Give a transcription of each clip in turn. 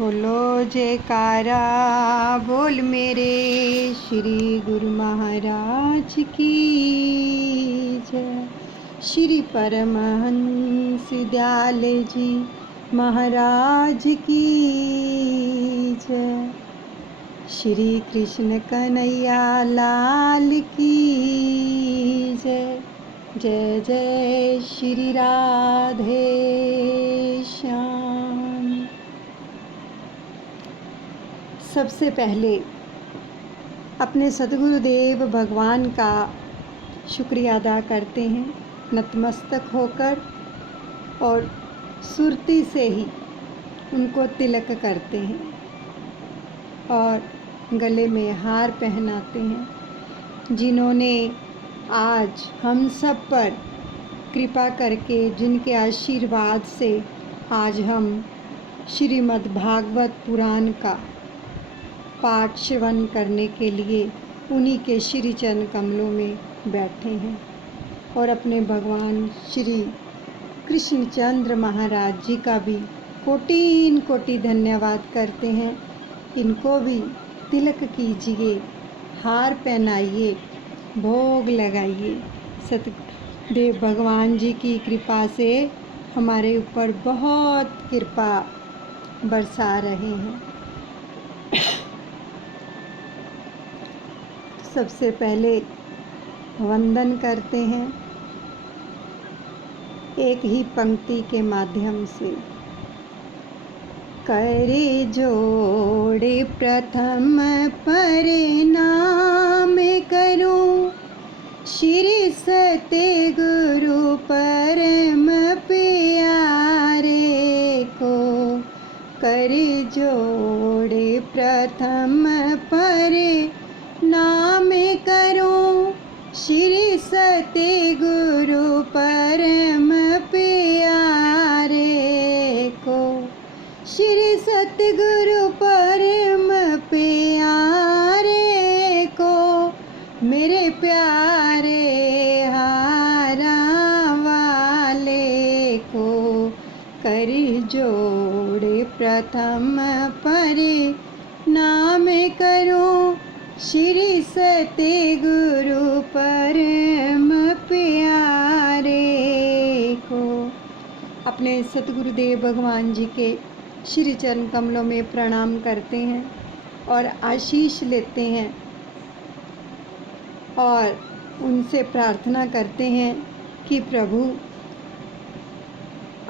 बोलो जयकारा बोल मेरे श्री गुरु महाराज की जय। श्री परमहंस दयाल जी महाराज की जय। श्री कृष्ण कन्हैया लाल की जय। जय जय श्री राधे श्याम। सबसे पहले अपने सद्गुरुदेव भगवान का शुक्रिया अदा करते हैं नतमस्तक होकर, और सुरती से ही उनको तिलक करते हैं और गले में हार पहनाते हैं। जिन्होंने आज हम सब पर कृपा करके, जिनके आशीर्वाद से आज हम श्रीमद् भागवत पुराण का पाठ श्रवण करने के लिए उन्हीं के श्री चरण कमलों में बैठे हैं और अपने भगवान श्री कृष्णचंद्र महाराज जी का भी कोटि धन्यवाद करते हैं। इनको भी तिलक कीजिए, हार पहनाइए, भोग लगाइए। सतदेव भगवान जी की कृपा से हमारे ऊपर बहुत कृपा बरसा रहे हैं। सबसे पहले वंदन करते हैं एक ही पंक्ति के माध्यम से। करे जोड़े प्रथम प्रणाम करूं, श्री सत्य गुरु परम प्यारे को। करे जोड़े प्रथम प्रणाम करूं, श्री सत्य गुरु परम प्यारे को। श्री सतगुरु परम प्यारे को, मेरे प्यारे हारा वाले को। कर जोड़े प्रथम प्रणाम करूं, श्री सत्य गुरु परम प्यारे को। अपने सतगुरुदेव भगवान जी के श्री चरण कमलों में प्रणाम करते हैं और आशीष लेते हैं और उनसे प्रार्थना करते हैं कि प्रभु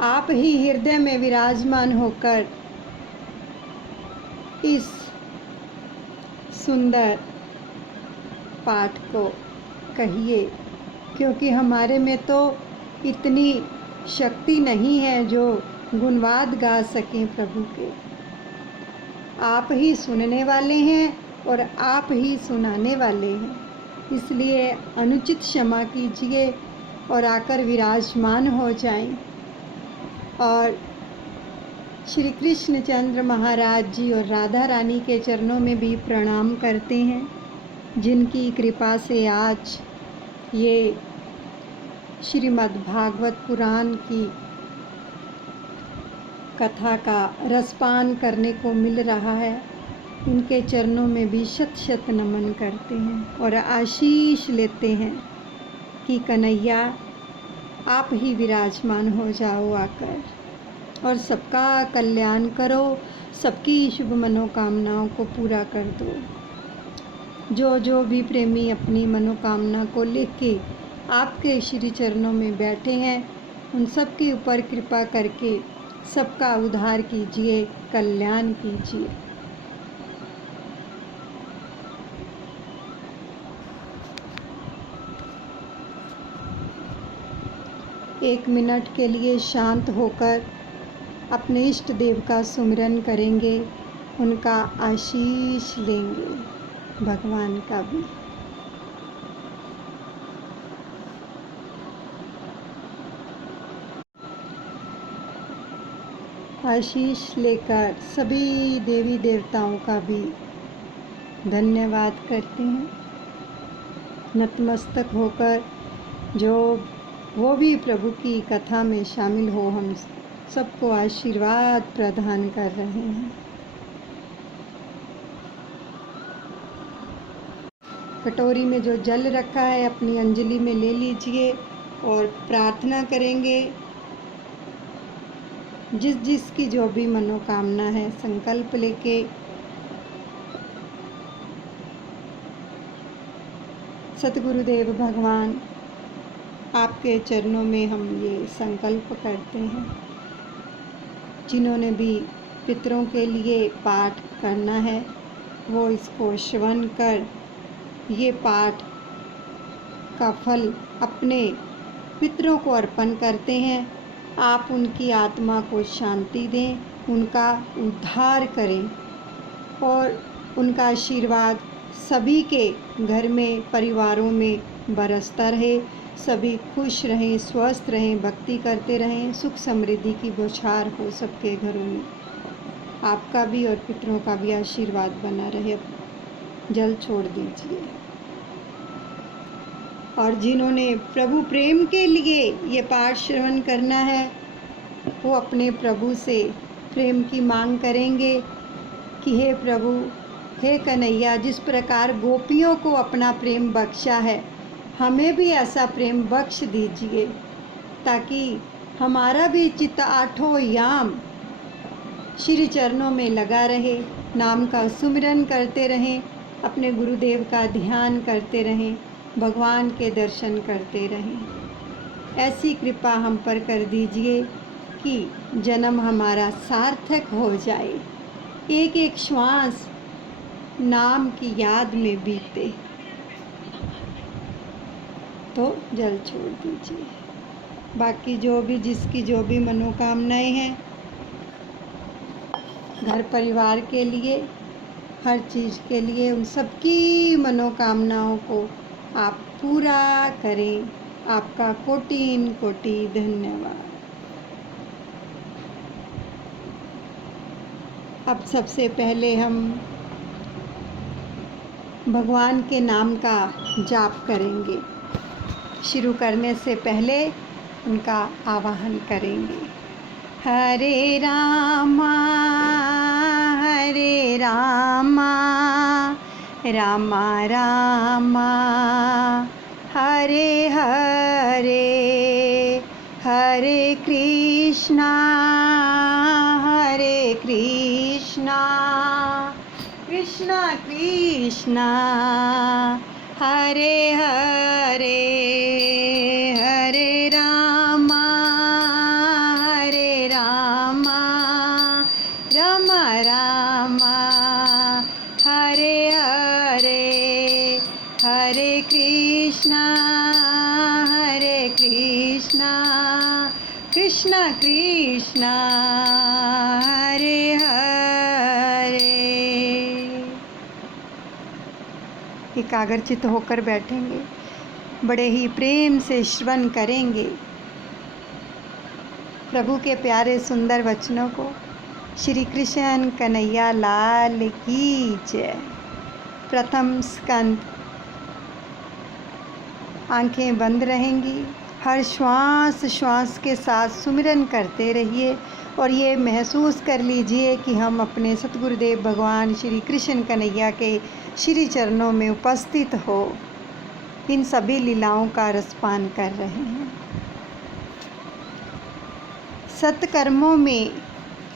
आप ही हृदय में विराजमान होकर इस सुंदर पाठ को कहिए, क्योंकि हमारे में तो इतनी शक्ति नहीं है जो गुणवाद गा सकें प्रभु के। आप ही सुनने वाले हैं और आप ही सुनाने वाले हैं, इसलिए अनुचित क्षमा कीजिए और आकर विराजमान हो जाएं। और श्री कृष्णचंद्र महाराज जी और राधा रानी के चरणों में भी प्रणाम करते हैं, जिनकी कृपा से आज ये श्रीमद् भागवत पुराण की कथा का रसपान करने को मिल रहा है। उनके चरणों में भी शत शत नमन करते हैं और आशीष लेते हैं कि कन्हैया आप ही विराजमान हो जाओ आकर और सबका कल्याण करो, सबकी शुभ मनोकामनाओं को पूरा कर दो। जो भी प्रेमी अपनी मनोकामना को लेके आपके श्री चरणों में बैठे हैं, उन सब के ऊपर कृपा करके सबका उद्धार कीजिए, कल्याण कीजिए। एक मिनट के लिए शांत होकर अपने इष्ट देव का सुमिरन करेंगे, उनका आशीष लेंगे, भगवान का भी। आशीष लेकर सभी देवी देवताओं का भी धन्यवाद करते हैं। नतमस्तक होकर जो वो भी प्रभु की कथा में शामिल हो, हम सबको आशीर्वाद प्रदान कर रहे हैं। कटोरी में जो जल रखा है अपनी अंजलि में ले लीजिए और प्रार्थना करेंगे। जिसकी जो भी मनोकामना है संकल्प लेके सतगुरुदेव भगवान आपके चरणों में हम ये संकल्प करते हैं। जिन्होंने भी पितरों के लिए पाठ करना है वो इसको श्रवण कर ये पाठ का फल अपने पितरों को अर्पण करते हैं। आप उनकी आत्मा को शांति दें, उनका उद्धार करें और उनका आशीर्वाद सभी के घर में परिवारों में बरसता रहे। सभी खुश रहें, स्वस्थ रहें, भक्ति करते रहें, सुख समृद्धि की बौछार हो सबके घरों में। आपका भी और पितरों का भी आशीर्वाद बना रहे। जल छोड़ दीजिए। और जिन्होंने प्रभु प्रेम के लिए ये पाठ श्रवण करना है वो अपने प्रभु से प्रेम की मांग करेंगे कि हे प्रभु, हे कन्हैया, जिस प्रकार गोपियों को अपना प्रेम बख्शा है हमें भी ऐसा प्रेम बख्श दीजिए ताकि हमारा भी चित्त आठों याम श्री चरणों में लगा रहे, नाम का सुमिरन करते रहें, अपने गुरुदेव का ध्यान करते रहें, भगवान के दर्शन करते रहें। ऐसी कृपा हम पर कर दीजिए कि जन्म हमारा सार्थक हो जाए, एक एक श्वास नाम की याद में बीते। तो जल छोड़ दीजिए। बाकी जो भी जिसकी जो भी मनोकामनाएं हैं घर परिवार के लिए, हर चीज़ के लिए, उन सबकी मनोकामनाओं को आप पूरा करें। आपका कोटि कोटि धन्यवाद। अब सबसे पहले हम भगवान के नाम का जाप करेंगे। शुरू करने से पहले उनका आवाहन करेंगे। हरे रामा रामा रामा हरे हरे, हरे कृष्णा कृष्णा कृष्णा हरे हरे, हरे रामा रामा रामा हरे हरे, हरे कृष्णा कृष्णा कृष्णा हरे हरे। एकाग्रचित होकर बैठेंगे, बड़े ही प्रेम से श्रवण करेंगे प्रभु के प्यारे सुंदर वचनों को। श्री कृष्ण कन्हैया लाल की जय। प्रथम स्कंद। आंखें बंद रहेंगी। हर श्वास श्वास के साथ सुमिरन करते रहिए और ये महसूस कर लीजिए कि हम अपने सतगुरुदेव भगवान श्री कृष्ण कन्हैया के श्री चरणों में उपस्थित हो इन सभी लीलाओं का रसपान कर रहे हैं। सत्कर्मों में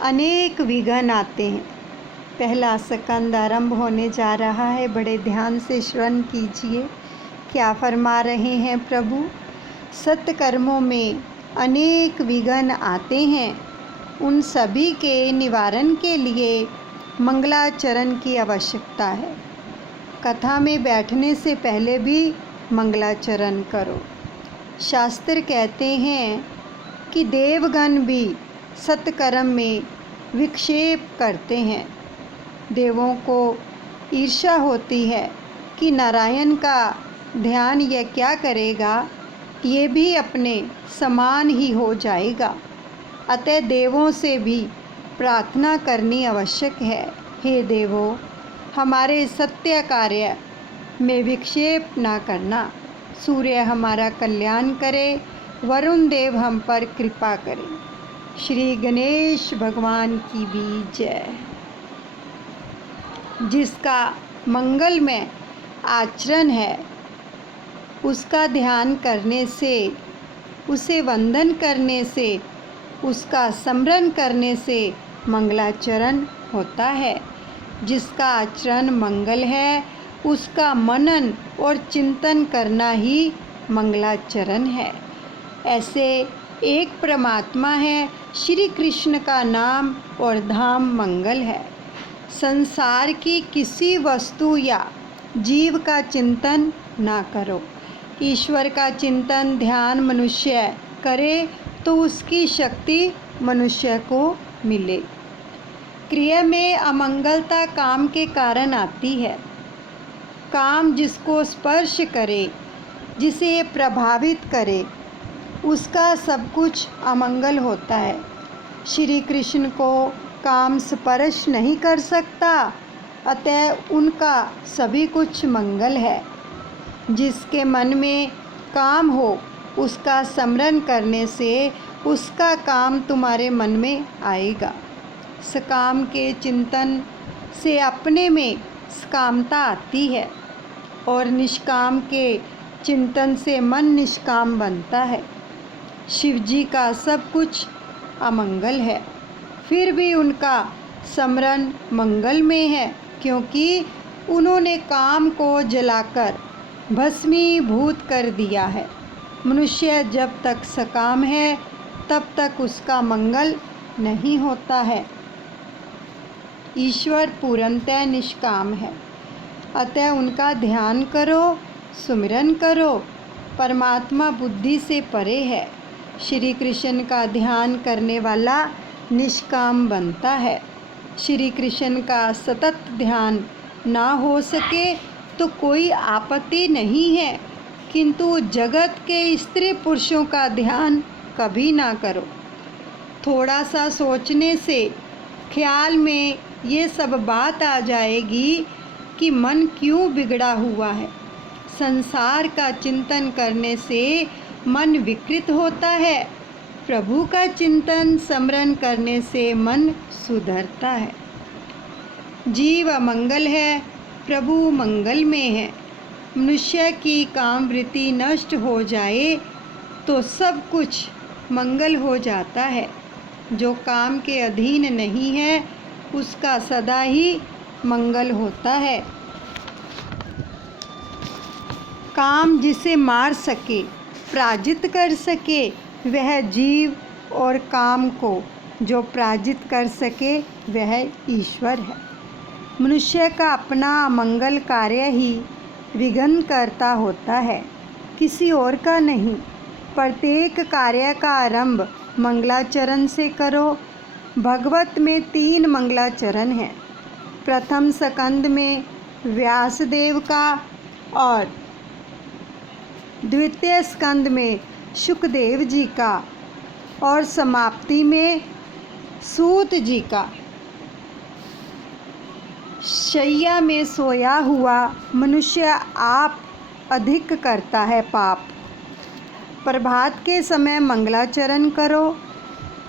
अनेक विघ्न आते हैं। पहला स्कंद आरंभ होने जा रहा है। बड़े ध्यान से श्रवण कीजिए क्या फरमा रहे हैं प्रभु। सत्कर्मों में अनेक विघ्न आते हैं, उन सभी के निवारण के लिए मंगलाचरण की आवश्यकता है। कथा में बैठने से पहले भी मंगलाचरण करो। शास्त्र कहते हैं कि देवगण भी सत्कर्म में विक्षेप करते हैं। देवों को ईर्ष्या होती है कि नारायण का ध्यान यह क्या करेगा, ये भी अपने समान ही हो जाएगा। अतः देवों से भी प्रार्थना करनी आवश्यक है। हे देवों, हमारे सत्य कार्य में विक्षेप ना करना। सूर्य हमारा कल्याण करे, वरुण देव हम पर कृपा करें। श्री गणेश भगवान की भी जय। जिसका मंगल में आचरण है, उसका ध्यान करने से, उसे वंदन करने से, उसका स्मरण करने से मंगलाचरण होता है। जिसका आचरण मंगल है, उसका मनन और चिंतन करना ही मंगलाचरण है। ऐसे एक परमात्मा है, श्री कृष्ण का नाम और धाम मंगल है। संसार की किसी वस्तु या जीव का चिंतन ना करो। ईश्वर का चिंतन ध्यान मनुष्य करे तो उसकी शक्ति मनुष्य को मिले। क्रिया में अमंगलता काम के कारण आती है। काम जिसको स्पर्श करे, जिसे प्रभावित करे, उसका सब कुछ अमंगल होता है। श्री कृष्ण को काम स्पर्श नहीं कर सकता, अतः उनका सभी कुछ मंगल है। जिसके मन में काम हो, उसका स्मरण करने से उसका काम तुम्हारे मन में आएगा। सकाम के चिंतन से अपने में सकामता आती है और निष्काम के चिंतन से मन निष्काम बनता है। शिव जी का सब कुछ अमंगल है, फिर भी उनका स्मरण मंगल में है, क्योंकि उन्होंने काम को जलाकर भस्मीभूत कर दिया है। मनुष्य जब तक सकाम है, तब तक उसका मंगल नहीं होता है। ईश्वर पूर्णतः निष्काम है, अतः उनका ध्यान करो, सुमिरन करो। परमात्मा बुद्धि से परे है। श्री कृष्ण का ध्यान करने वाला निष्काम बनता है। श्री कृष्ण का सतत ध्यान ना हो सके तो कोई आपत्ति नहीं है, किंतु जगत के स्त्री पुरुषों का ध्यान कभी ना करो। थोड़ा सा सोचने से ख्याल में ये सब बात आ जाएगी कि मन क्यों बिगड़ा हुआ है। संसार का चिंतन करने से मन विकृत होता है। प्रभु का चिंतन स्मरण करने से मन सुधरता है। जीव अमंगल है, प्रभु मंगल में है। मनुष्य की कामवृत्ति नष्ट हो जाए तो सब कुछ मंगल हो जाता है। जो काम के अधीन नहीं है, उसका सदा ही मंगल होता है। काम जिसे मार सके, पराजित कर सके, वह जीव, और काम को जो पराजित कर सके वह ईश्वर है। मनुष्य का अपना मंगल कार्य ही विघ्न करता होता है, किसी और का नहीं। प्रत्येक कार्य का आरंभ मंगलाचरण से करो। भगवत में 3 मंगलाचरण हैं। प्रथम स्कंद में व्यासदेव का और द्वितीय स्कंद में शुकदेव जी का और समाप्ति में सूत जी का। शैया में सोया हुआ मनुष्य आप अधिक करता है पाप। प्रभात के समय मंगलाचरण करो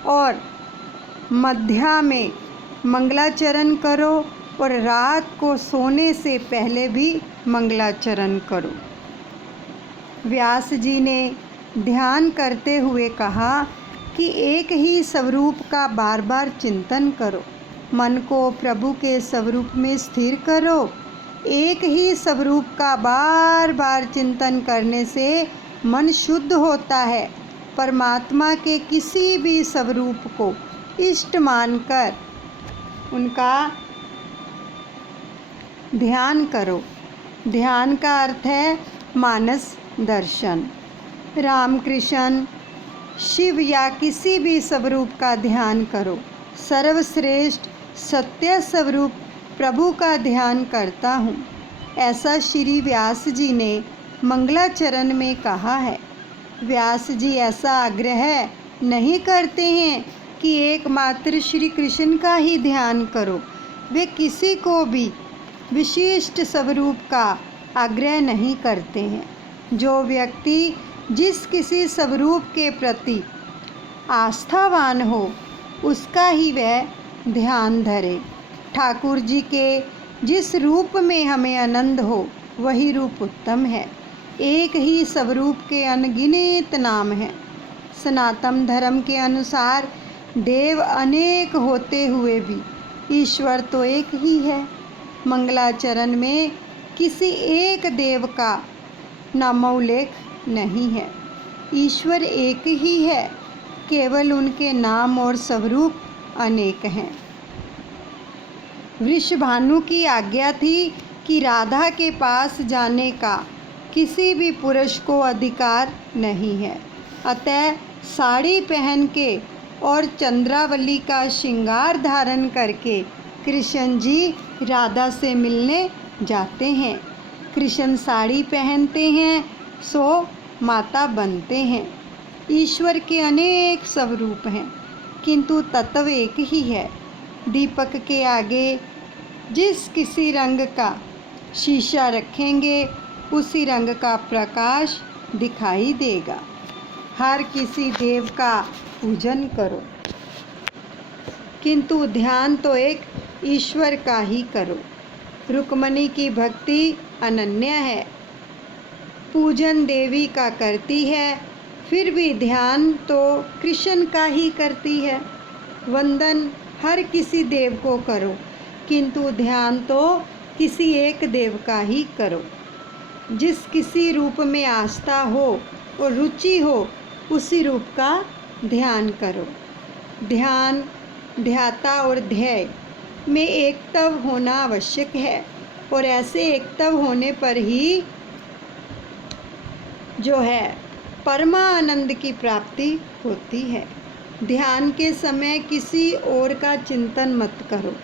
और मध्या में मंगलाचरण करो और रात को सोने से पहले भी मंगलाचरण करो। व्यास जी ने ध्यान करते हुए कहा कि एक ही स्वरूप का बार बार चिंतन करो। मन को प्रभु के स्वरूप में स्थिर करो। एक ही स्वरूप का बार बार चिंतन करने से मन शुद्ध होता है। परमात्मा के किसी भी स्वरूप को इष्ट मानकर उनका ध्यान करो। ध्यान का अर्थ है मानस दर्शन। राम कृष्ण शिव या किसी भी स्वरूप का ध्यान करो। सर्वश्रेष्ठ सत्य स्वरूप प्रभु का ध्यान करता हूँ, ऐसा श्री व्यास जी ने मंगलाचरण में कहा है। व्यास जी ऐसा आग्रह नहीं करते हैं कि एकमात्र श्री कृष्ण का ही ध्यान करो। वे किसी को भी विशिष्ट स्वरूप का आग्रह नहीं करते हैं। जो व्यक्ति जिस किसी स्वरूप के प्रति आस्थावान हो, उसका ही वह ध्यान धरे। ठाकुर जी के जिस रूप में हमें आनंद हो, वही रूप उत्तम है। एक ही स्वरूप के अनगिनत नाम हैं। सनातन धर्म के अनुसार देव अनेक होते हुए भी ईश्वर तो एक ही है। मंगलाचरण में किसी एक देव का नामोल्लेख नहीं है। ईश्वर एक ही है, केवल उनके नाम और स्वरूप अनेक हैं। वृषभानु की आज्ञा थी कि राधा के पास जाने का किसी भी पुरुष को अधिकार नहीं है। अतः साड़ी पहन के और चंद्रावली का श्रृंगार धारण करके कृष्ण जी राधा से मिलने जाते हैं। कृष्ण साड़ी पहनते हैं सो माता बनते हैं। ईश्वर के अनेक स्वरूप हैं, किंतु तत्व एक ही है। दीपक के आगे जिस किसी रंग का शीशा रखेंगे उसी रंग का प्रकाश दिखाई देगा। हर किसी देव का पूजन करो, किंतु ध्यान तो एक ईश्वर का ही करो। रुक्मणी की भक्ति अनन्य है, पूजन देवी का करती है, फिर भी ध्यान तो कृष्ण का ही करती है। वंदन हर किसी देव को करो, किंतु ध्यान तो किसी एक देव का ही करो। जिस किसी रूप में आस्था हो और रुचि हो उसी रूप का ध्यान करो। ध्यान, ध्याता और ध्येय में एकत्व होना आवश्यक है, और ऐसे एकत्व होने पर ही जो है परमानंद की प्राप्ति होती है। ध्यान के समय किसी और का चिंतन मत करो,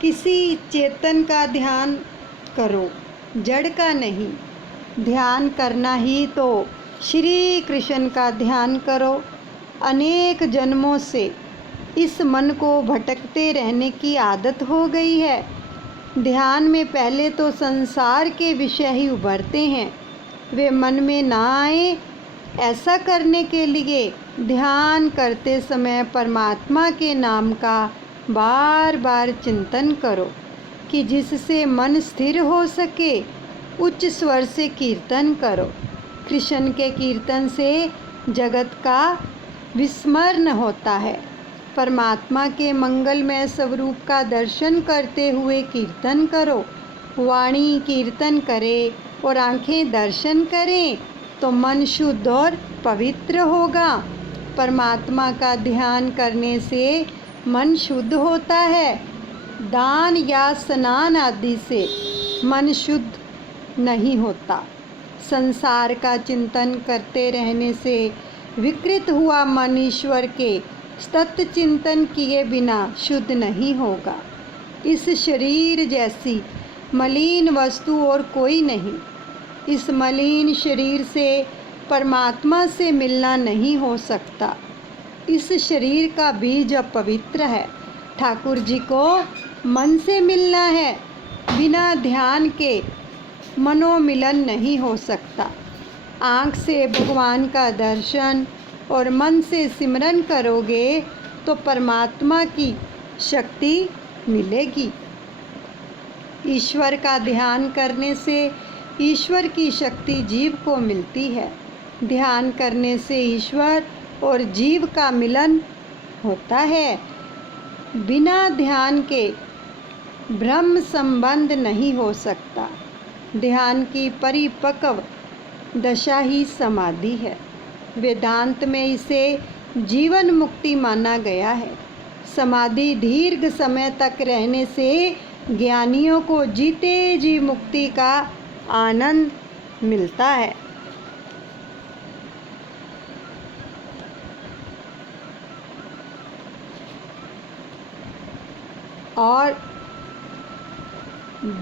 किसी चेतन का ध्यान करो, जड़ का नहीं। ध्यान करना ही तो श्री कृष्ण का ध्यान करो। अनेक जन्मों से इस मन को भटकते रहने की आदत हो गई है। ध्यान में पहले तो संसार के विषय ही उभरते हैं, वे मन में ना आए। ऐसा करने के लिए ध्यान करते समय परमात्मा के नाम का बार बार चिंतन करो कि जिससे मन स्थिर हो सके। उच्च स्वर से कीर्तन करो। कृष्ण के कीर्तन से जगत का विस्मरण होता है। परमात्मा के मंगलमय स्वरूप का दर्शन करते हुए कीर्तन करो। वाणी कीर्तन करे और आंखें दर्शन करें तो मन शुद्ध और पवित्र होगा। परमात्मा का ध्यान करने से मन शुद्ध होता है। दान या स्नान आदि से मन शुद्ध नहीं होता। संसार का चिंतन करते रहने से विकृत हुआ मन ईश्वर के सत्य चिंतन किए बिना शुद्ध नहीं होगा। इस शरीर जैसी मलिन वस्तु और कोई नहीं। इस मलिन शरीर से परमात्मा से मिलना नहीं हो सकता। इस शरीर का बीज अपवित्र है। ठाकुर जी को मन से मिलना है। बिना ध्यान के मनोमिलन नहीं हो सकता। आँख से भगवान का दर्शन और मन से सिमरन करोगे तो परमात्मा की शक्ति मिलेगी। ईश्वर का ध्यान करने से ईश्वर की शक्ति जीव को मिलती है। ध्यान करने से ईश्वर और जीव का मिलन होता है। बिना ध्यान के ब्रह्म संबंध नहीं हो सकता। ध्यान की परिपक्व दशा ही समाधि है। वेदांत में इसे जीवन मुक्ति माना गया है। समाधि दीर्घ समय तक रहने से ज्ञानियों को जीते जी मुक्ति का आनंद मिलता है। और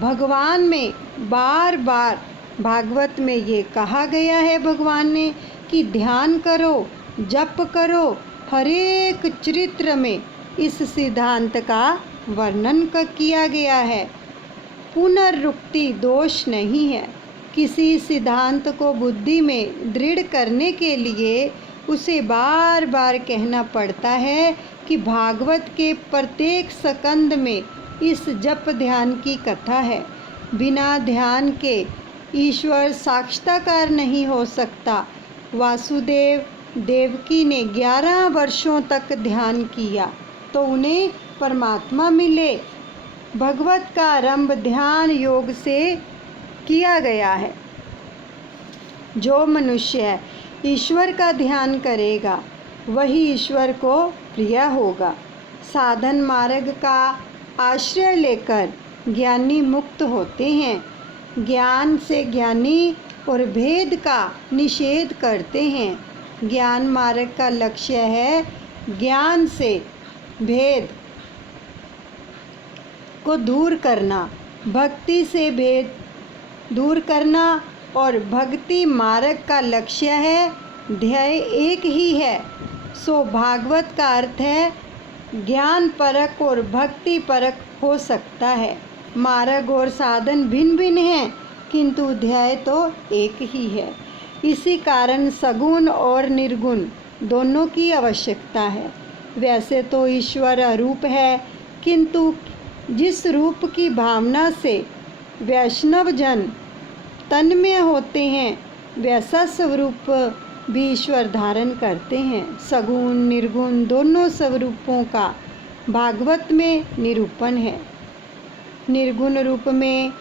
भगवान में बार बार भागवत में ये कहा गया है भगवान ने कि ध्यान करो, जप करो। हर एक चरित्र में इस सिद्धांत का वर्णन किया गया है। पुनरुक्ति दोष नहीं है। किसी सिद्धांत को बुद्धि में दृढ़ करने के लिए उसे बार बार कहना पड़ता है कि भागवत के प्रत्येक स्कंद में इस जप ध्यान की कथा है। बिना ध्यान के ईश्वर साक्षात्कार नहीं हो सकता। वासुदेव देवकी ने 11 वर्षों तक ध्यान किया तो उन्हें परमात्मा मिले। भगवत का आरंभ ध्यान योग से किया गया है। जो मनुष्य ईश्वर का ध्यान करेगा वही ईश्वर को प्रिय होगा। साधन मार्ग का आश्रय लेकर ज्ञानी मुक्त होते हैं। ज्ञान से ज्ञानी और भेद का निषेध करते हैं। ज्ञान मार्ग का लक्ष्य है ज्ञान से भेद को दूर करना, भक्ति से भेद दूर करना, और भक्ति मार्ग का लक्ष्य है ध्येय एक ही है। सो भागवत का अर्थ है ज्ञान परक और भक्ति परक हो सकता है। मार्ग और साधन भिन्न भिन्न हैं किंतु ध्येय तो एक ही है। इसी कारण सगुण और निर्गुण दोनों की आवश्यकता है। वैसे तो ईश्वर अरूप है किंतु जिस रूप की भावना से वैष्णव जन तन्मय होते हैं वैसा स्वरूप भी ईश्वर धारण करते हैं। सगुण निर्गुण दोनों स्वरूपों का भागवत में निरूपण है। निर्गुण रूप में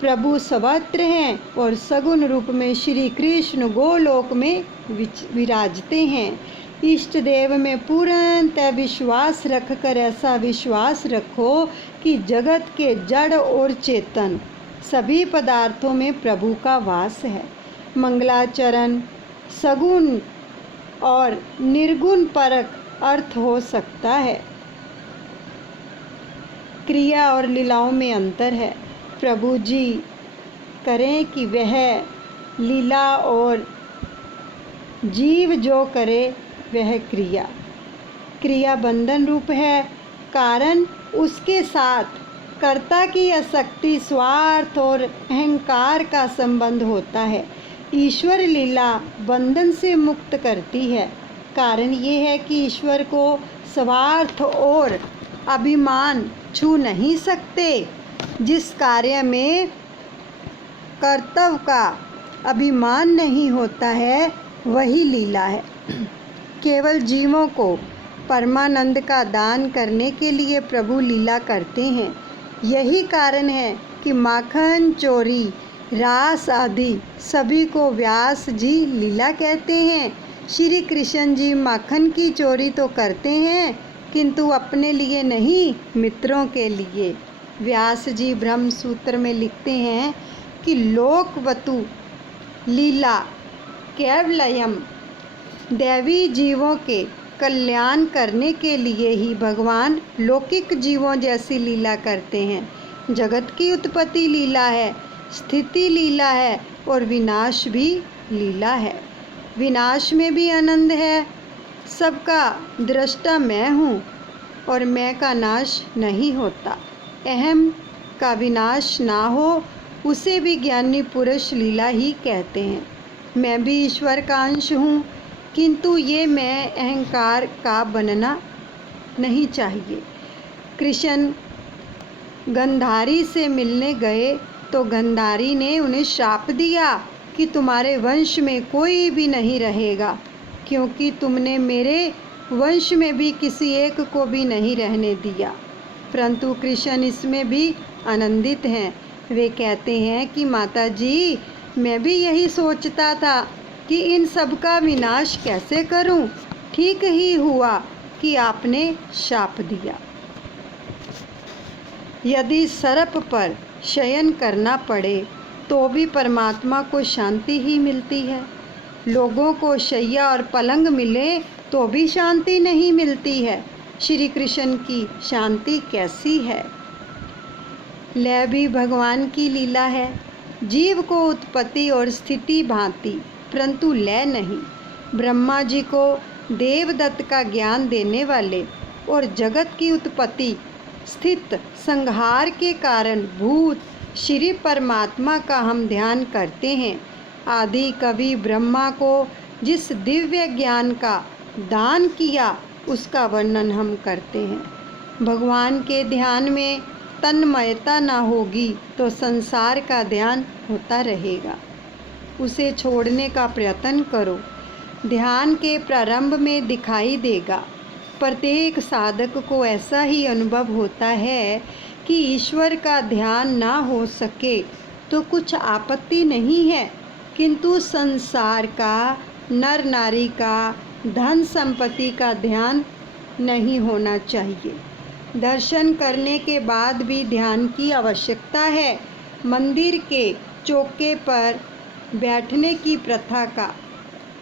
प्रभु सर्वत्र हैं और सगुण रूप में श्री कृष्ण गोलोक में विराजते हैं। इष्ट देव में पूर्णतः विश्वास रखकर ऐसा विश्वास रखो कि जगत के जड़ और चेतन सभी पदार्थों में प्रभु का वास है। मंगलाचरण सगुण और निर्गुण परक अर्थ हो सकता है। क्रिया और लीलाओं में अंतर है। प्रभु जी करें कि वह लीला और जीव जो करे वह क्रिया। क्रिया बंधन रूप है, कारण उसके साथ कर्ता की आसक्ति, स्वार्थ और अहंकार का संबंध होता है। ईश्वर लीला बंधन से मुक्त करती है। कारण ये है कि ईश्वर को स्वार्थ और अभिमान छू नहीं सकते। जिस कार्य में कर्तव्य का अभिमान नहीं होता है वही लीला है। केवल जीवों को परमानंद का दान करने के लिए प्रभु लीला करते हैं। यही कारण है कि माखन चोरी, रास आदि सभी को व्यास जी लीला कहते हैं। श्री कृष्ण जी माखन की चोरी तो करते हैं किंतु अपने लिए नहीं, मित्रों के लिए। व्यास जी ब्रह्म सूत्र में लिखते हैं कि लोकवतु लीला केवलयम, दैवी जीवों के कल्याण करने के लिए ही भगवान लौकिक जीवों जैसी लीला करते हैं। जगत की उत्पत्ति लीला है, स्थिति लीला है और विनाश भी लीला है। विनाश में भी आनंद है। सबका दृष्टा मैं हूँ और मैं का नाश नहीं होता। अहम का विनाश ना हो उसे भी ज्ञानी पुरुष लीला ही कहते हैं। मैं भी ईश्वर का अंश हूँ किंतु ये मैं अहंकार का बनना नहीं चाहिए। कृष्ण गंधारी से मिलने गए तो गंधारी ने उन्हें श्राप दिया कि तुम्हारे वंश में कोई भी नहीं रहेगा क्योंकि तुमने मेरे वंश में भी किसी एक को भी नहीं रहने दिया। परंतु कृष्ण इसमें भी आनंदित हैं। वे कहते हैं कि माता जी, मैं भी यही सोचता था कि इन सब का विनाश कैसे करूं। ठीक ही हुआ कि आपने शाप दिया। यदि सर्प पर शयन करना पड़े तो भी परमात्मा को शांति ही मिलती है। लोगों को शैया और पलंग मिले तो भी शांति नहीं मिलती है। श्री कृष्ण की शांति कैसी है? लय भी भगवान की लीला है। जीव को उत्पत्ति और स्थिति भांति, परंतु लय नहीं। ब्रह्मा जी को देवदत्त का ज्ञान देने वाले और जगत की उत्पत्ति स्थित संहार के कारण भूत श्री परमात्मा का हम ध्यान करते हैं। आदि कवि ब्रह्मा को जिस दिव्य ज्ञान का दान किया उसका वर्णन हम करते हैं। भगवान के ध्यान में तन्मयता ना होगी तो संसार का ध्यान होता रहेगा। उसे छोड़ने का प्रयत्न करो। ध्यान के प्रारंभ में दिखाई देगा। प्रत्येक साधक को ऐसा ही अनुभव होता है कि ईश्वर का ध्यान ना हो सके तो कुछ आपत्ति नहीं है, किंतु संसार का, नर नारी का, धन संपत्ति का ध्यान नहीं होना चाहिए। दर्शन करने के बाद भी ध्यान की आवश्यकता है। मंदिर के चौके पर बैठने की प्रथा का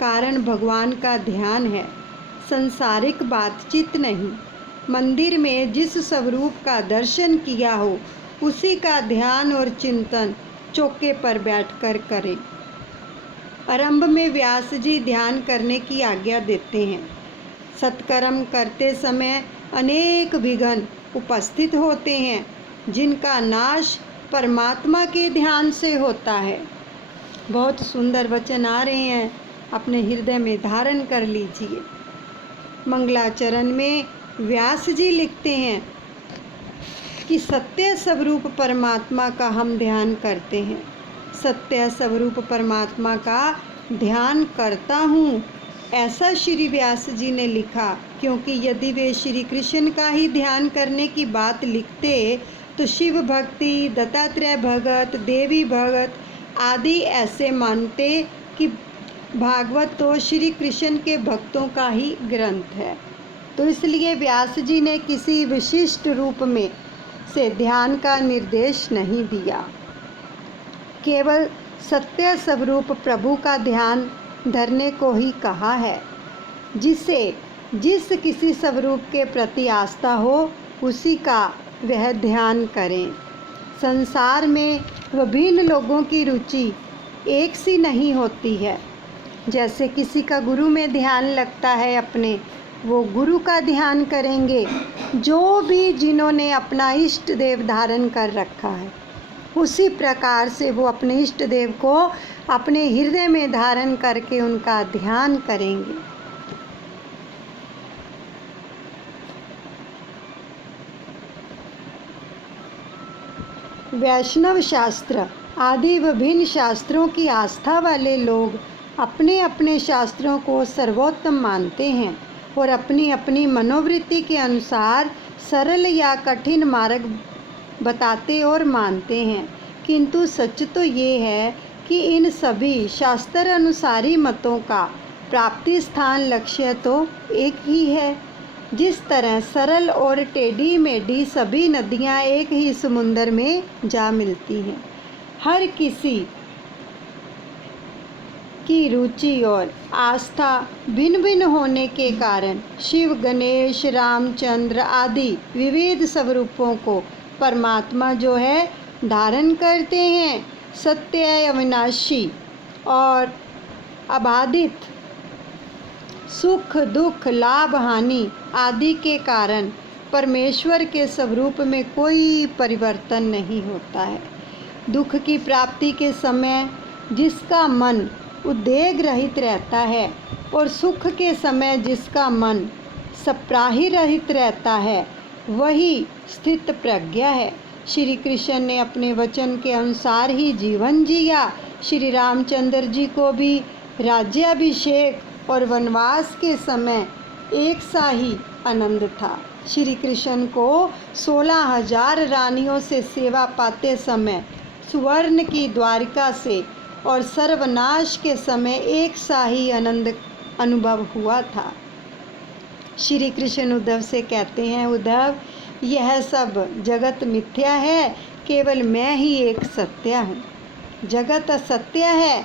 कारण भगवान का ध्यान है, संसारिक बातचीत नहीं। मंदिर में जिस स्वरूप का दर्शन किया हो उसी का ध्यान और चिंतन चौके पर बैठकर करें। आरंभ में व्यास जी ध्यान करने की आज्ञा देते हैं। सत्कर्म करते समय अनेक विघ्न उपस्थित होते हैं, जिनका नाश परमात्मा के ध्यान से होता है। बहुत सुंदर वचन आ रहे हैं, अपने हृदय में धारण कर लीजिए। मंगलाचरण में व्यास जी लिखते हैं कि सत्य स्वरूप परमात्मा का हम ध्यान करते हैं। सत्य स्वरूप परमात्मा का ध्यान करता हूँ, ऐसा श्री व्यास जी ने लिखा, क्योंकि यदि वे श्री कृष्ण का ही ध्यान करने की बात लिखते तो शिव भक्ति, दत्तात्रेय भगत, देवी भगत आदि ऐसे मानते कि भागवत तो श्री कृष्ण के भक्तों का ही ग्रंथ है। तो इसलिए व्यास जी ने किसी विशिष्ट रूप में से ध्यान का निर्देश नहीं दिया, केवल सत्य स्वरूप प्रभु का ध्यान धरने को ही कहा है। जिस किसी स्वरूप के प्रति आस्था हो उसी का वह ध्यान करें। संसार में विभिन्न लोगों की रुचि एक सी नहीं होती है। जैसे किसी का गुरु में ध्यान लगता है अपने, वो गुरु का ध्यान करेंगे। जो भी जिन्होंने अपना इष्ट देव धारण कर रखा है उसी प्रकार से वो अपने इष्ट देव को अपने हृदय में धारण करके उनका ध्यान करेंगे। वैष्णव शास्त्र आदि विभिन्न शास्त्रों की आस्था वाले लोग अपने अपने शास्त्रों को सर्वोत्तम मानते हैं और अपनी अपनी मनोवृत्ति के अनुसार सरल या कठिन मार्ग बताते और मानते हैं। किंतु सच तो ये है कि इन सभी शास्त्र अनुसारी मतों का प्राप्ति स्थान लक्ष्य तो एक ही है। जिस तरह सरल और टेढ़ी मेढ़ी सभी नदियाँ एक ही समुंदर में जा मिलती हैं। हर किसी की रुचि और आस्था भिन्न भिन्न होने के कारण शिव, गणेश, रामचंद्र आदि विविध स्वरूपों को परमात्मा जो है धारण करते हैं। सत्य, अविनाशी और अबाधित, सुख दुख, लाभ हानि आदि के कारण परमेश्वर के स्वरूप में कोई परिवर्तन नहीं होता है। दुख की प्राप्ति के समय जिसका मन उद्वेग रहित रहता है और सुख के समय जिसका मन सप्राही रहित रहता है, वही स्थित प्रज्ञा है। श्री कृष्ण ने अपने वचन के अनुसार ही जीवन जिया। श्री रामचंद्र जी को भी राज्याभिषेक और वनवास के समय एक सा ही आनंद था। श्री कृष्ण को 16,000 रानियों से सेवा पाते समय सुवर्ण की द्वारिका से और सर्वनाश के समय एक सा ही आनंद अनुभव हुआ था। श्री कृष्ण उद्धव से कहते हैं, उद्धव यह सब जगत मिथ्या है, केवल मैं ही एक सत्य हूँ। जगत असत्य है,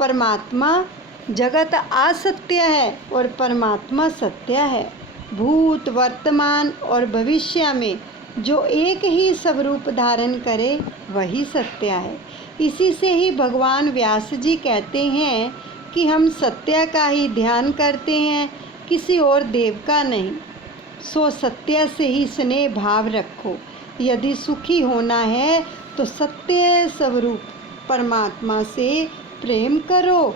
परमात्मा जगत असत्य है और परमात्मा सत्य है। भूत, वर्तमान और भविष्य में जो एक ही स्वरूप धारण करे वही सत्य है। इसी से ही भगवान व्यास जी कहते हैं कि हम सत्य का ही ध्यान करते हैं, किसी और देव का नहीं। सो सत्य से ही स्नेह भाव रखो। यदि सुखी होना है तो सत्य स्वरूप परमात्मा से प्रेम करो।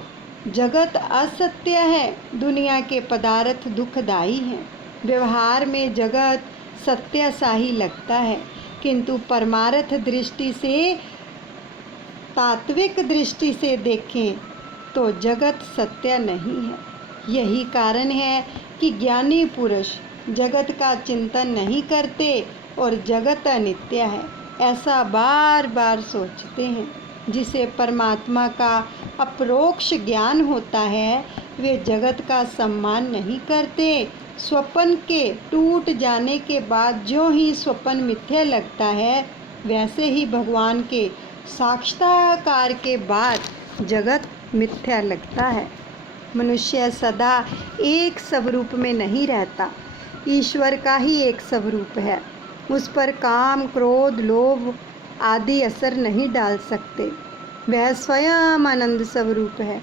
जगत असत्य है, दुनिया के पदार्थ दुखदाई हैं। व्यवहार में जगत सत्य सा ही लगता है, किंतु परमार्थ दृष्टि से, तात्विक दृष्टि से देखें तो जगत सत्य नहीं है। यही कारण है कि ज्ञानी पुरुष जगत का चिंतन नहीं करते और जगत अनित्य है ऐसा बार बार सोचते हैं। जिसे परमात्मा का अपरोक्ष ज्ञान होता है वे जगत का सम्मान नहीं करते। स्वप्न के टूट जाने के बाद जो ही स्वप्न मिथ्या लगता है, वैसे ही भगवान के साक्षात्कार के बाद जगत मिथ्या लगता है। मनुष्य सदा एक स्वरूप में नहीं रहता, ईश्वर का ही एक स्वरूप है। उस पर काम, क्रोध, लोभ आदि असर नहीं डाल सकते। वह स्वयं आनंद स्वरूप है।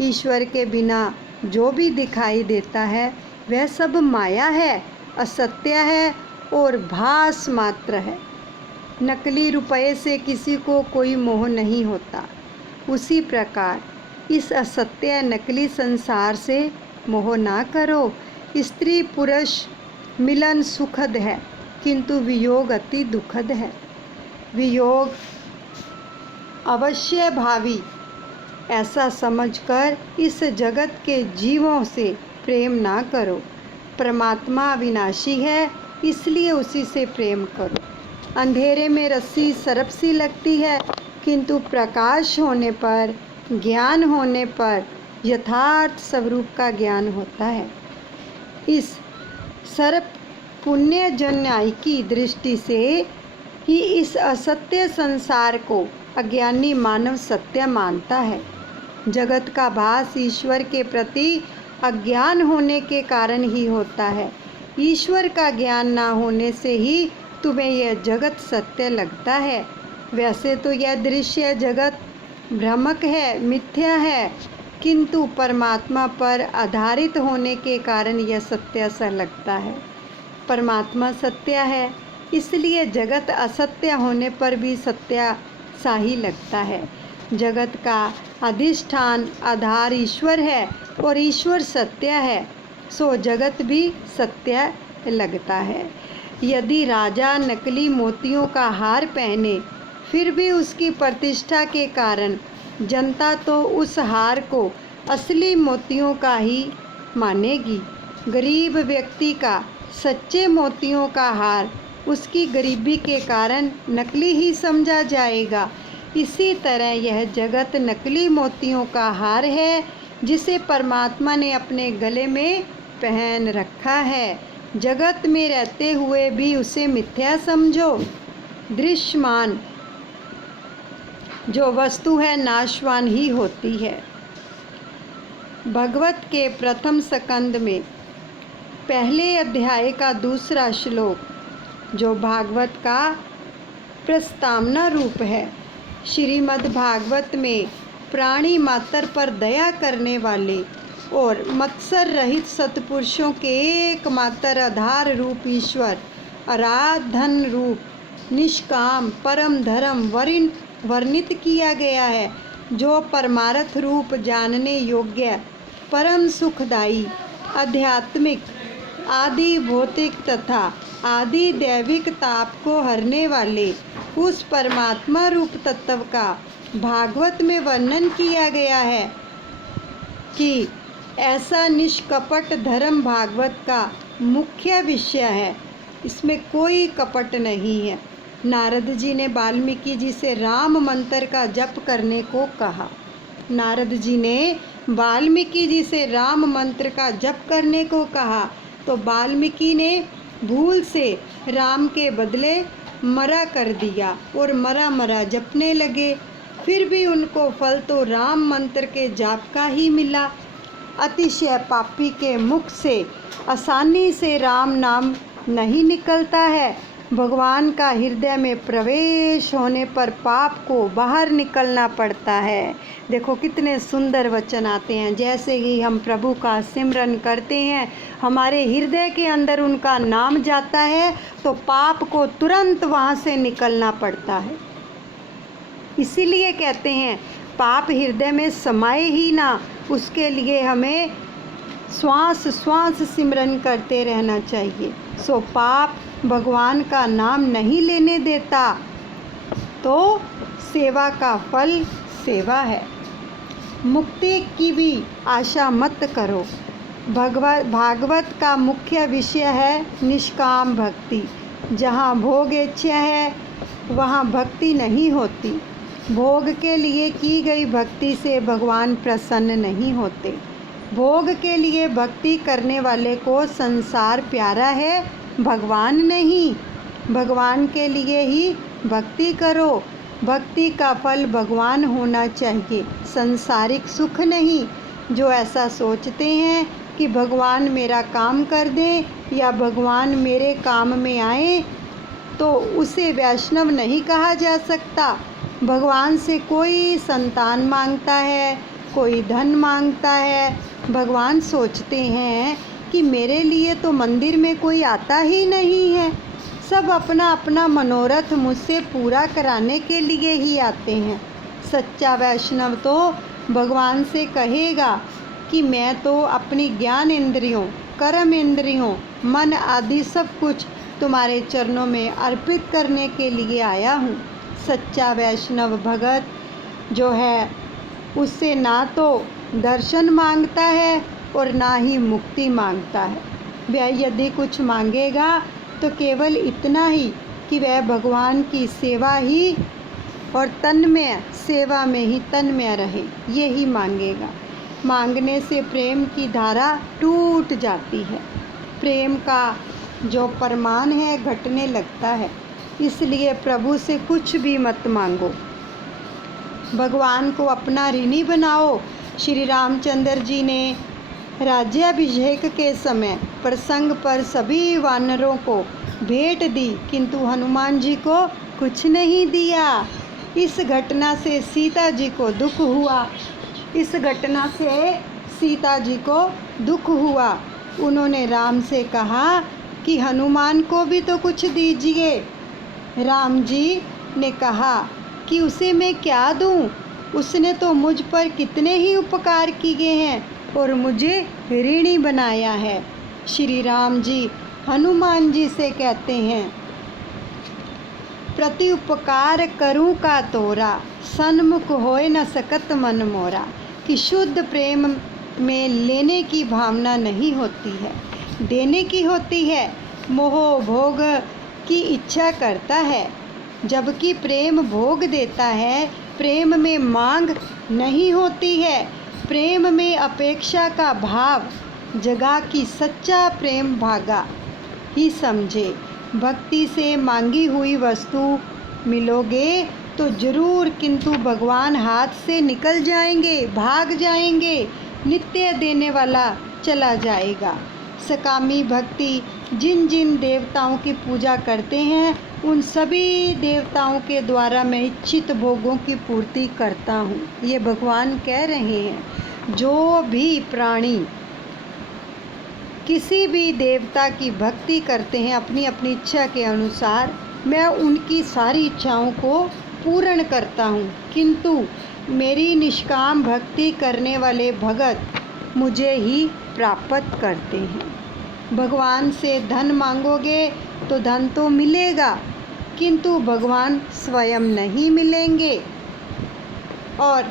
ईश्वर के बिना जो भी दिखाई देता है वह सब माया है, असत्य है और भास मात्र है। नकली रुपये से किसी को कोई मोह नहीं होता, उसी प्रकार इस असत्य नकली संसार से मोह ना करो। स्त्री पुरुष मिलन सुखद है, किंतु वियोग अति दुखद है। वियोग अवश्य भावी ऐसा समझकर इस जगत के जीवों से प्रेम ना करो। परमात्मा अविनाशी है, इसलिए उसी से प्रेम करो। अंधेरे में रस्सी सर्प सी लगती है, किंतु प्रकाश होने पर, ज्ञान होने पर यथार्थ स्वरूप का ज्ञान होता है। इस सर्प पुण्य जन्याय की दृष्टि से ही इस असत्य संसार को अज्ञानी मानव सत्य मानता है। जगत का भास ईश्वर के प्रति अज्ञान होने के कारण ही होता है। ईश्वर का ज्ञान ना होने से ही तुम्हें यह जगत सत्य लगता है। वैसे तो यह दृश्य जगत भ्रमक है, मिथ्या है, किंतु परमात्मा पर आधारित होने के कारण यह सत्य सा लगता है। परमात्मा सत्य है, इसलिए जगत असत्य होने पर भी सत्य सा ही लगता है। जगत का अधिष्ठान आधार ईश्वर है और ईश्वर सत्य है, सो जगत भी सत्य लगता है। यदि राजा नकली मोतियों का हार पहने, फिर भी उसकी प्रतिष्ठा के कारण जनता तो उस हार को असली मोतियों का ही मानेगी। गरीब व्यक्ति का सच्चे मोतियों का हार उसकी गरीबी के कारण नकली ही समझा जाएगा। इसी तरह यह जगत नकली मोतियों का हार है, जिसे परमात्मा ने अपने गले में पहन रखा है। जगत में रहते हुए भी उसे मिथ्या समझो। दृश्यमान जो वस्तु है नाशवान ही होती है। भगवत के प्रथम स्कंद में पहले अध्याय का दूसरा श्लोक, जो भागवत का प्रस्तावना रूप है। श्रीमद् भागवत में प्राणी मात्र पर दया करने वाले और मत्सर रहित सत्पुरुषों के एकमात्र आधार रूप ईश्वर, आराधन रूप निष्काम परम धर्म वर्णित किया गया है, जो परमार्थ रूप जानने योग्य, परम सुखदायी, आध्यात्मिक, आदि भौतिक तथा आदि दैविक ताप को हरने वाले उस परमात्मा रूप तत्व का भागवत में वर्णन किया गया है कि ऐसा निष्कपट धर्म भागवत का मुख्य विषय है। इसमें कोई कपट नहीं है। नारद जी ने वाल्मीकि जी से राम मंत्र का जप करने को कहा। नारद जी ने वाल्मीकि जी से राम मंत्र का जप करने को कहा, तो वाल्मीकि ने भूल से राम के बदले मरा कर दिया और मरा मरा जपने लगे। फिर भी उनको फल तो राम मंत्र के जाप का ही मिला। अतिशय पापी के मुख से आसानी से राम नाम नहीं निकलता है। भगवान का हृदय में प्रवेश होने पर पाप को बाहर निकलना पड़ता है। देखो कितने सुंदर वचन आते हैं। जैसे ही हम प्रभु का सिमरन करते हैं, हमारे हृदय के अंदर उनका नाम जाता है, तो पाप को तुरंत वहाँ से निकलना पड़ता है। इसीलिए कहते हैं पाप हृदय में समाये ही ना, उसके लिए हमें श्वास श्वास सिमरन करते रहना चाहिए। सो पाप भगवान का नाम नहीं लेने देता। तो सेवा का फल सेवा है। मुक्ति की भी आशा मत करो। भागवत का मुख्य विषय है निष्काम भक्ति। जहाँ भोग इच्छा है वहाँ भक्ति नहीं होती। भोग के लिए की गई भक्ति से भगवान प्रसन्न नहीं होते। भोग के लिए भक्ति करने वाले को संसार प्यारा है, भगवान नहीं। भगवान के लिए ही भक्ति करो। भक्ति का फल भगवान होना चाहिए, संसारिक सुख नहीं। जो ऐसा सोचते हैं कि भगवान मेरा काम कर दें या भगवान मेरे काम में आए, तो उसे वैष्णव नहीं कहा जा सकता। भगवान से कोई संतान मांगता है, कोई धन मांगता है। भगवान सोचते हैं कि मेरे लिए तो मंदिर में कोई आता ही नहीं है। सब अपना अपना मनोरथ मुझसे पूरा कराने के लिए ही आते हैं। सच्चा वैष्णव तो भगवान से कहेगा कि मैं तो अपनी ज्ञान इंद्रियों, कर्म इंद्रियों, मन आदि सब कुछ तुम्हारे चरणों में अर्पित करने के लिए आया हूँ। सच्चा वैष्णव भगत जो है उससे ना तो दर्शन मांगता है और ना ही मुक्ति मांगता है। वह यदि कुछ मांगेगा तो केवल इतना ही कि वह भगवान की सेवा ही और तन्मय सेवा में ही तन्मय रहे, यही मांगेगा। मांगने से प्रेम की धारा टूट जाती है। प्रेम का जो परमान है घटने लगता है। इसलिए प्रभु से कुछ भी मत मांगो। भगवान को अपना ऋणी बनाओ। श्री रामचंद्र जी ने राज्याभिषेक के समय प्रसंग पर सभी वानरों को भेंट दी, किंतु हनुमान जी को कुछ नहीं दिया। इस घटना से सीता जी को दुख हुआ। इस घटना से सीता जी को दुख हुआ। उन्होंने राम से कहा कि हनुमान को भी तो कुछ दीजिए। राम जी ने कहा कि उसे मैं क्या दूं? उसने तो मुझ पर कितने ही उपकार किए हैं और मुझे ऋणी बनाया है। श्री राम जी हनुमान जी से कहते हैं, प्रति उपकार करूं का तोरा, सन्मुख होए न सकत मन मोरा। कि शुद्ध प्रेम में लेने की भावना नहीं होती है, देने की होती है। मोह भोग की इच्छा करता है, जबकि प्रेम भोग देता है। प्रेम में मांग नहीं होती है। प्रेम में अपेक्षा का भाव जगा कि सच्चा प्रेम भागा ही समझे। भक्ति से मांगी हुई वस्तु मिलोगे तो जरूर, किंतु भगवान हाथ से निकल जाएंगे, भाग जाएंगे। नित्य देने वाला चला जाएगा। सकामी भक्ति जिन जिन देवताओं की पूजा करते हैं उन सभी देवताओं के द्वारा मैं इच्छित भोगों की पूर्ति करता हूँ। ये भगवान कह रहे हैं। जो भी प्राणी किसी भी देवता की भक्ति करते हैं अपनी अपनी इच्छा के अनुसार, मैं उनकी सारी इच्छाओं को पूर्ण करता हूँ। किंतु मेरी निष्काम भक्ति करने वाले भगत मुझे ही प्राप्त करते हैं। भगवान से धन मांगोगे तो धन तो मिलेगा, किंतु भगवान स्वयं नहीं मिलेंगे। और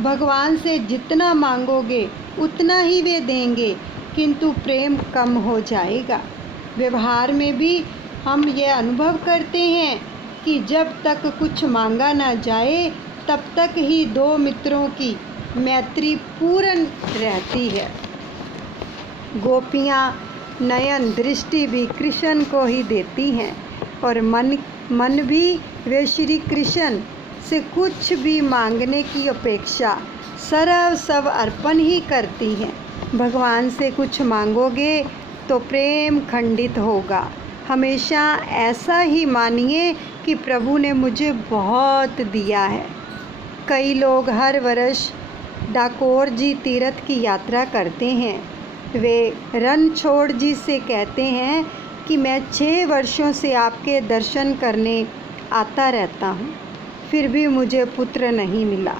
भगवान से जितना मांगोगे उतना ही वे देंगे, किंतु प्रेम कम हो जाएगा। व्यवहार में भी हम ये अनुभव करते हैं कि जब तक कुछ मांगा ना जाए तब तक ही दो मित्रों की मैत्री पूर्ण रहती है। गोपियाँ नयन दृष्टि भी कृष्ण को ही देती हैं और मन भी वे श्री कृष्ण से कुछ भी मांगने की अपेक्षा सर्व सब अर्पण ही करती हैं। भगवान से कुछ मांगोगे तो प्रेम खंडित होगा। हमेशा ऐसा ही मानिए कि प्रभु ने मुझे बहुत दिया है। कई लोग हर वर्ष डाकोर जी तीर्थ की यात्रा करते हैं। वे रणछोड़ जी से कहते हैं कि मैं 6 वर्षों से आपके दर्शन करने आता रहता हूँ, फिर भी मुझे पुत्र नहीं मिला।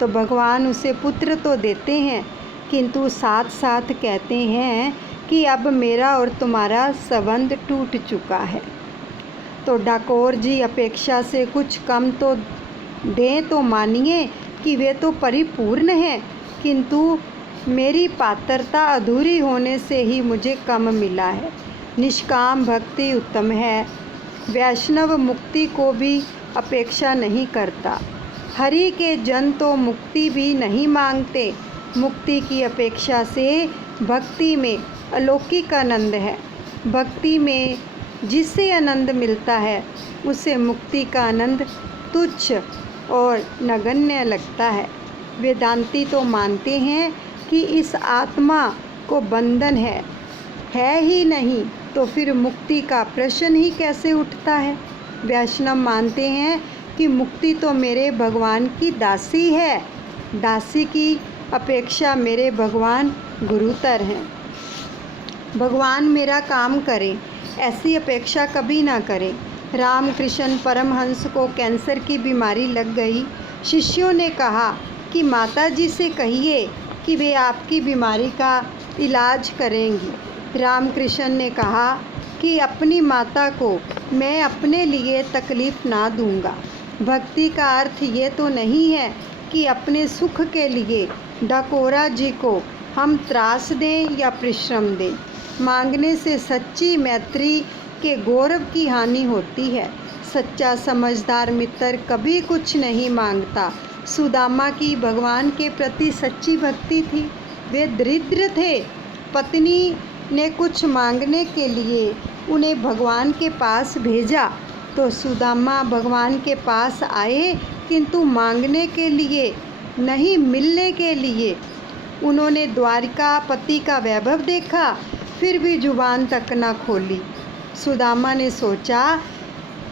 तो भगवान उसे पुत्र तो देते हैं, किंतु साथ साथ कहते हैं कि अब मेरा और तुम्हारा संबंध टूट चुका है। तो डाकोर जी अपेक्षा से कुछ कम तो दें तो मानिए कि वे तो परिपूर्ण हैं, किंतु मेरी पात्रता अधूरी होने से ही मुझे कम मिला है। निष्काम भक्ति उत्तम है। वैष्णव मुक्ति को भी अपेक्षा नहीं करता। हरि के जन तो मुक्ति भी नहीं मांगते। मुक्ति की अपेक्षा से भक्ति में अलौकिक आनंद है। भक्ति में जिसे आनंद मिलता है उसे मुक्ति का आनंद तुच्छ और नगण्य लगता है। वेदांती तो मानते हैं कि इस आत्मा को बंधन है ही नहीं, तो फिर मुक्ति का प्रश्न ही कैसे उठता है। वैष्णव मानते हैं कि मुक्ति तो मेरे भगवान की दासी है। दासी की अपेक्षा मेरे भगवान गुरुतर हैं। भगवान मेरा काम करें ऐसी अपेक्षा कभी ना करें। रामकृष्ण परमहंस को कैंसर की बीमारी लग गई। शिष्यों ने कहा कि माता जी से कहिए कि वे आपकी बीमारी का इलाज करेंगी। रामकृष्ण ने कहा कि अपनी माता को मैं अपने लिए तकलीफ़ ना दूंगा। भक्ति का अर्थ ये तो नहीं है कि अपने सुख के लिए डाकोरा जी को हम त्रास दें या परिश्रम दें। मांगने से सच्ची मैत्री के गौरव की हानि होती है। सच्चा समझदार मित्र कभी कुछ नहीं मांगता। सुदामा की भगवान के प्रति सच्ची भक्ति थी। वे दरिद्र थे। पत्नी ने कुछ मांगने के लिए उन्हें भगवान के पास भेजा तो सुदामा भगवान के पास आए, किंतु मांगने के लिए नहीं, मिलने के लिए। उन्होंने द्वारिकापति का वैभव देखा, फिर भी जुबान तक न खोली। सुदामा ने सोचा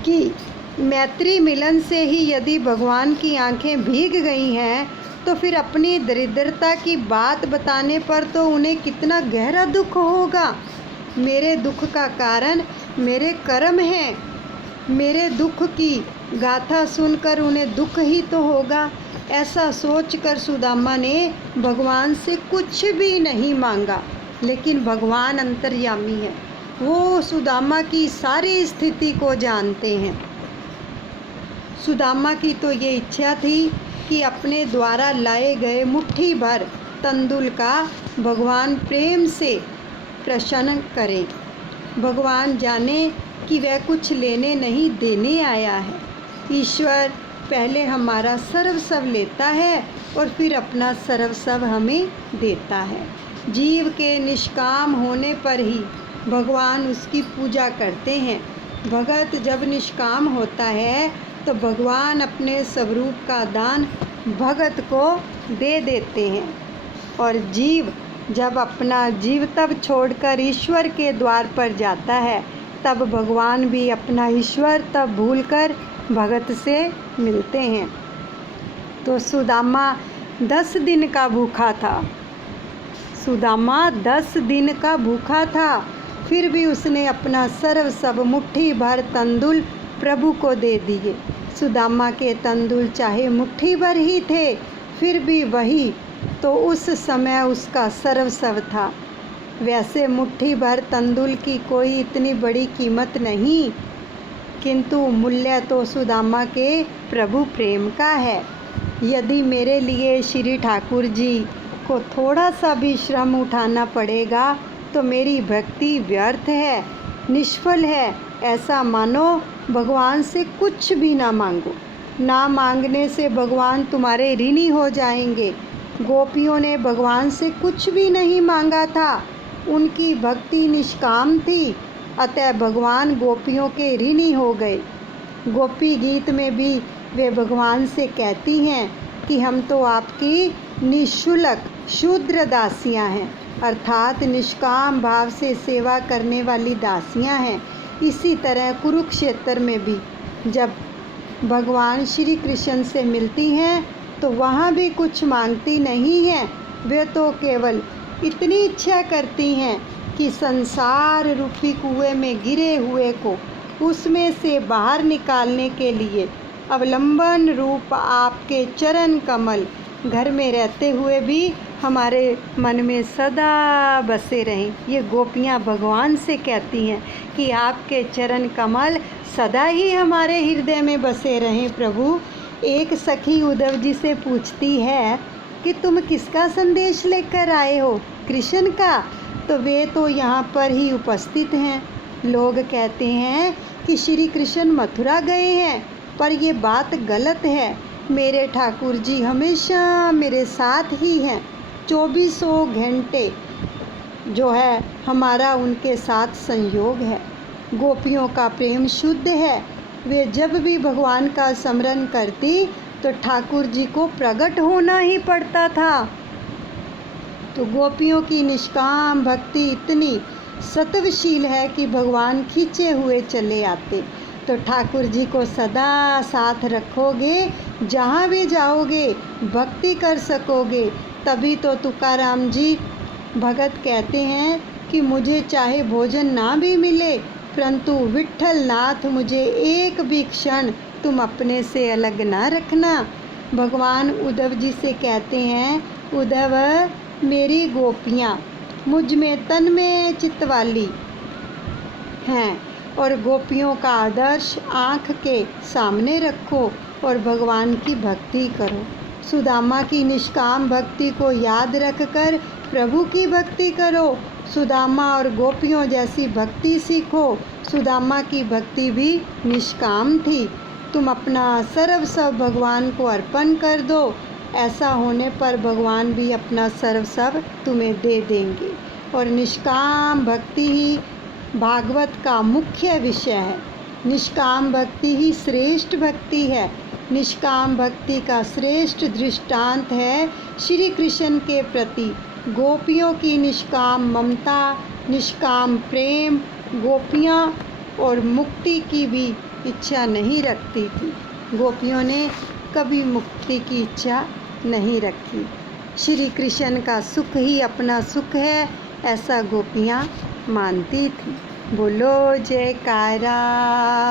कि मैत्री मिलन से ही यदि भगवान की आंखें भीग गई हैं तो फिर अपनी दरिद्रता की बात बताने पर तो उन्हें कितना गहरा दुख होगा। मेरे दुख का कारण मेरे कर्म हैं। मेरे दुख की गाथा सुनकर उन्हें दुख ही तो होगा। ऐसा सोचकर सुदामा ने भगवान से कुछ भी नहीं मांगा। लेकिन भगवान अंतर्यामी है। वो सुदामा की सारी स्थिति को जानते हैं। सुदामा की तो ये इच्छा थी कि अपने द्वारा लाए गए मुट्ठी भर तंदुल का भगवान प्रेम से प्रसन्न करें। भगवान जाने कि वह कुछ लेने नहीं देने आया है। ईश्वर पहले हमारा सर्वस्व लेता है और फिर अपना सर्वस्व हमें देता है। जीव के निष्काम होने पर ही भगवान उसकी पूजा करते हैं। भगत जब निष्काम होता है तो भगवान अपने स्वरूप का दान भगत को दे देते हैं। और जीव जब अपना जीव तब छोड़कर ईश्वर के द्वार पर जाता है, तब भगवान भी अपना ईश्वर तब भूलकर भगत से मिलते हैं। तो सुदामा 10 दिन का भूखा था। सुदामा 10 दिन का भूखा था, फिर भी उसने अपना सर्वस्व मुट्ठी भर तंदुल प्रभु को दे दिए। सुदामा के तंदुल चाहे मुट्ठी भर ही थे, फिर भी वही तो उस समय उसका सर्वस्व था। वैसे मुट्ठी भर तंदुल की कोई इतनी बड़ी कीमत नहीं, किंतु मूल्य तो सुदामा के प्रभु प्रेम का है। यदि मेरे लिए श्री ठाकुर जी को थोड़ा सा भी श्रम उठाना पड़ेगा तो मेरी भक्ति व्यर्थ है, निष्फल है, ऐसा मानो। भगवान से कुछ भी ना मांगो। ना मांगने से भगवान तुम्हारे ऋणी हो जाएंगे। गोपियों ने भगवान से कुछ भी नहीं मांगा था। उनकी भक्ति निष्काम थी, अतः भगवान गोपियों के ऋणी हो गए। गोपी गीत में भी वे भगवान से कहती हैं कि हम तो आपकी निःशुल्क शूद्र दासियां हैं, अर्थात निष्काम भाव से सेवा करने वाली दासियां हैं। इसी तरह कुरुक्षेत्र में भी जब भगवान श्री कृष्ण से मिलती हैं तो वहाँ भी कुछ मांगती नहीं हैं। वे तो केवल इतनी इच्छा करती हैं कि संसार रूपी कुएं में गिरे हुए को उसमें से बाहर निकालने के लिए अवलंबन रूप आपके चरण कमल घर में रहते हुए भी हमारे मन में सदा बसे रहें। ये गोपियाँ भगवान से कहती हैं कि आपके चरण कमल सदा ही हमारे हृदय में बसे रहें प्रभु। एक सखी उद्धव जी से पूछती है कि तुम किसका संदेश लेकर आए हो, कृष्ण का? तो वे तो यहाँ पर ही उपस्थित हैं। लोग कहते हैं कि श्री कृष्ण मथुरा गए हैं, पर ये बात गलत है। मेरे ठाकुर जी हमेशा मेरे साथ ही हैं। 24 घंटे जो है हमारा उनके साथ संयोग है। गोपियों का प्रेम शुद्ध है। वे जब भी भगवान का स्मरण करती तो ठाकुर जी को प्रकट होना ही पड़ता था। तो गोपियों की निष्काम भक्ति इतनी सत्वशील है कि भगवान खींचे हुए चले आते। तो ठाकुर जी को सदा साथ रखोगे, जहाँ भी जाओगे भक्ति कर सकोगे। तभी तो तुकाराम जी भगत कहते हैं कि मुझे चाहे भोजन ना भी मिले, परंतु विट्ठल नाथ मुझे एक भी क्षण तुम अपने से अलग ना रखना। भगवान उद्धव जी से कहते हैं, उद्धव मेरी गोपियाँ मुझ में तन में चित्त वाली हैं और गोपियों का आदर्श आँख के सामने रखो और भगवान की भक्ति करो। सुदामा की निष्काम भक्ति को याद रखकर प्रभु की भक्ति करो। सुदामा और गोपियों जैसी भक्ति सीखो। सुदामा की भक्ति भी निष्काम थी। तुम अपना सर्वस्व भगवान को अर्पण कर दो। ऐसा होने पर भगवान भी अपना सर्वस्व तुम्हें दे देंगे। और निष्काम भक्ति ही भागवत का मुख्य विषय है। निष्काम भक्ति ही श्रेष्ठ भक्ति है। निष्काम भक्ति का श्रेष्ठ दृष्टांत है श्री कृष्ण के प्रति गोपियों की निष्काम ममता, निष्काम प्रेम। गोपियाँ और मुक्ति की भी इच्छा नहीं रखती थी। गोपियों ने कभी मुक्ति की इच्छा नहीं रखी। श्री कृष्ण का सुख ही अपना सुख है, ऐसा गोपियाँ मानती थी। बोलो जयकारा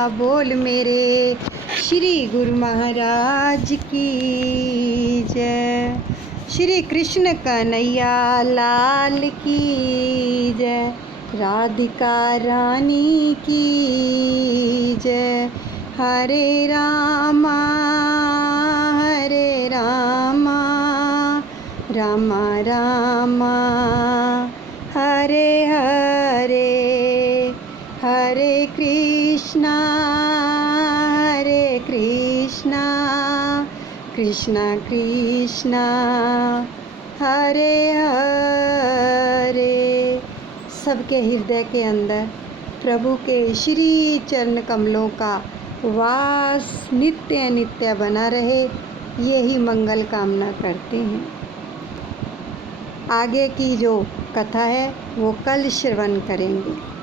बोल मेरे श्री गुरु महाराज की जय। श्री कृष्ण कन्हैया लाल की जय। राधिका रानी की जय। हरे रामा रामा रामा हरे हरे, हरे कृष्णा कृष्णा कृष्णा हरे हरे। सबके हृदय के अंदर प्रभु के श्री चरण कमलों का वास नित्य नित्य बना रहे, यही मंगल कामना करते हैं। आगे की जो कथा है वो कल श्रवण करेंगे।